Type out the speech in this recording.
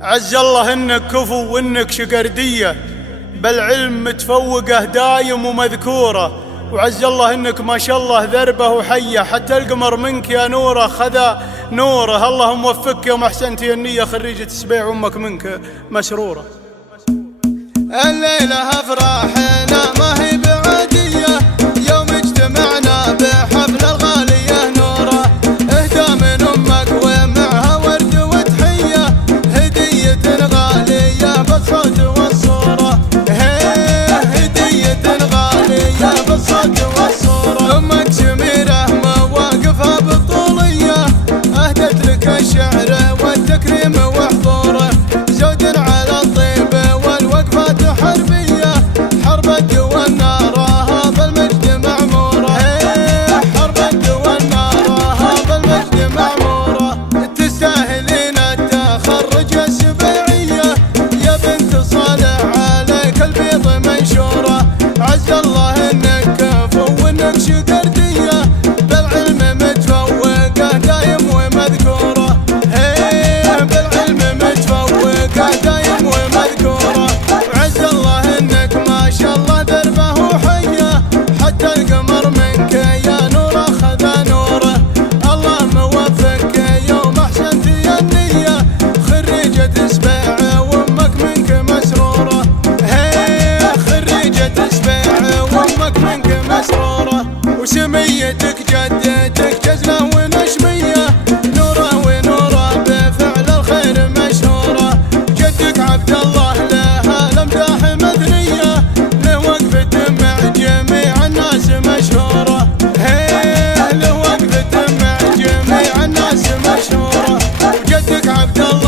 عز الله انك كفو وانك شقردية، بالعلم متفوقة دايم ومذكورة. وعز الله انك ما شاء الله ذربه وحية، حتى القمر منك يا نوره خذا نوره. اللهم وفقك يوم احسنتي النية، خريجة سبيع امك منك مسرورة. الليلة افراحنا ما هي بعادية، يوم اجتمعنا بحفل الغالية نوره. اهدى من امك ومعها ورد وتحية، هدية غالية بالصوت والصورة. هدية غالية بالصوت والصورة. امك سميرة مواقفها بالطولية، اهدت لك الشعر والتكريم وحضوره. زود على الطيب والوقفات حربية، حرب الدول نارها بالمجد معمورة. حرب الدول نارها بالمجد معمورة. تستاهلين التخرج السبيعية، يا بنت صالح عليك البيض منشورة. عز الله انك كفو وانك شقردية، بالعلم متفوقة دايم ومذكورة. بالعلم متفوقة دايم ومذكورة. عز الله انك ما شاء الله دربه وحية، حتى القمر منك يا نور اخذ نوره. الله موفقك يوم احسنتي النية، خريجة سبيع وامك منك مسرورة. خريجة سبيع وامك منك مسرورة. وسميتك جدتك جزلة ونشمية، نوره ونوره بفعل الخير مشهورة. جدك عبد الله لها الامداح مدنية، له وقفة مع جميع الناس مشهورة. له وقفة مع جميع الناس مشهورة. وجدك عبد الله